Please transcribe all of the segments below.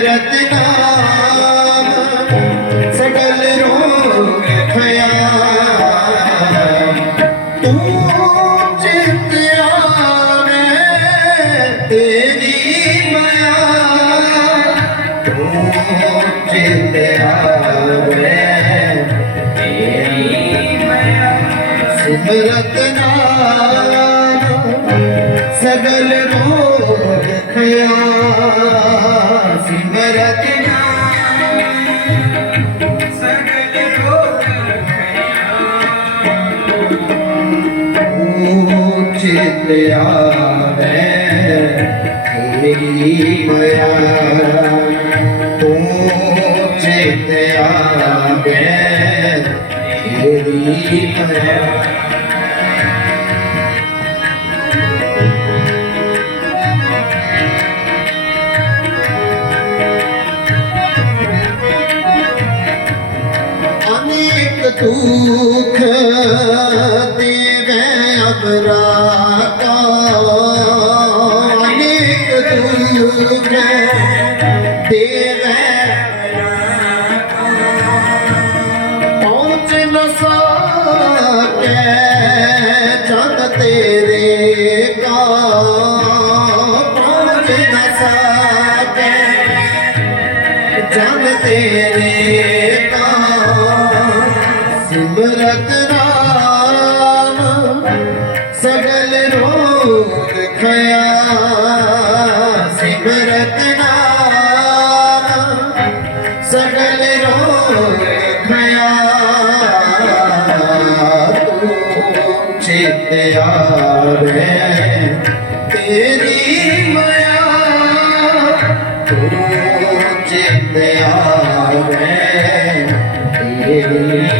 कुदरत नाम सकल रोग तू चित तेरी माया तू चित आवे तेरी माया सुदरत नाम सिमरतना सकल रोग चित आवे तेरी माया। तू चित आवे तेरी माया। सूख देवे अबरा का दुख देवे पहुँच न सके जग तेरे का पहुँच न सके जग तेरे का सिमरत राम सगल रोग खया सिमरत नाम सगल रोग खया तू चित आवे तेरी माया तू चित आवे तेरी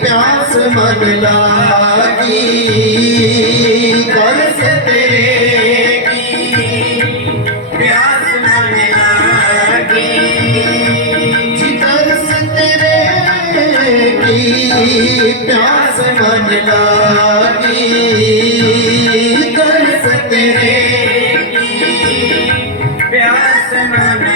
प्यास मन लागी दरस तेरे प्यास मन लागी? जी दरस तेरे की प्यास मन लागी दरस तेरे प्यास मन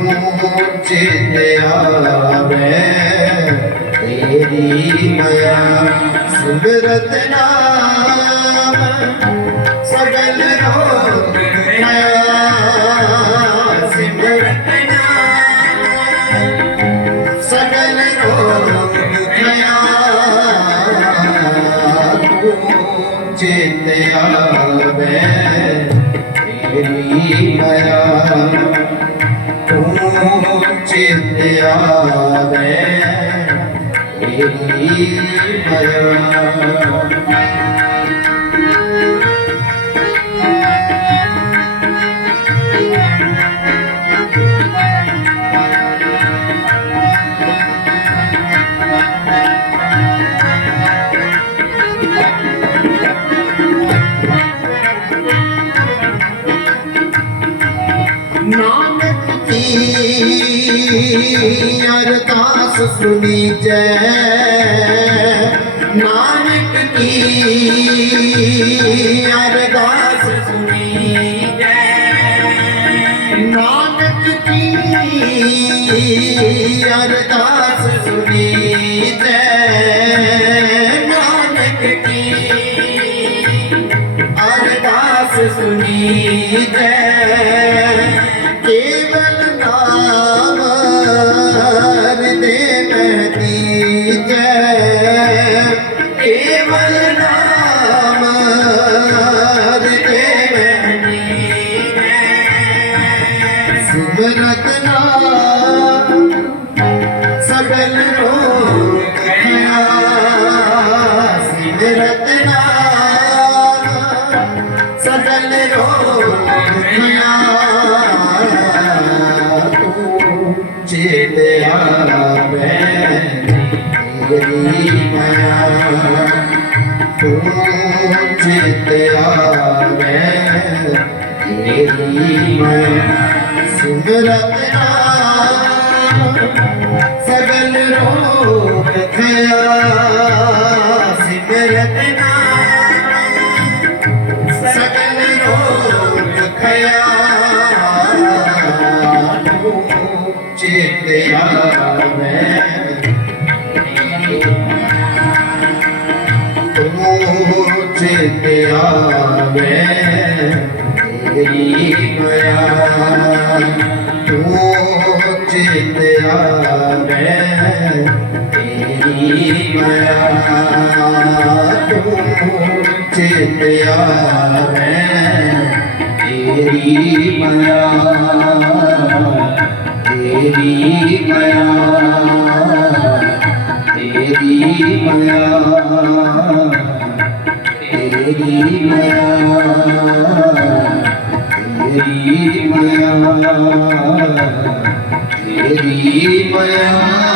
तू चित आवे तेरी माया सिमरत नाम सगल रोग खया सिमरत नाम चित आवे तेरी माया अरदास सुनी जय। नानक की अरदास सुनी जय। नानक की अरदास सुनी जय। नानक की अरदास सुनी जय। केवल ਦੇ ਮਹਦੀ ਜੈ। ਕੇਵਲ ਨਾਮ ਹਿਰਦੇ ਮਹਦੀ ਸਿਮਰਤ ਨਾਮ ਸਗਲ ਰੋਗ ਖਿਆ ਸਿਮਰਤ ਨਾਮ ਸਗਲ ਰੋਗ ਖਿਆ ਚੇਤ ਆਵੇ ਤੇਰੀ ਮਾਇਆ ਤੂੰ ਚੇਤ ਆਵੇ ਤੇਰੀ ਮਾਇਆ ਸਿਮਰਤ ਨਾਮ ਸਗਲ ਰੋਗ गया मैं तू चितया मैं गई गया तू चितया मैं तेरी गया तेरी गया तेरी गया ஏறி மயா ஏறி மயா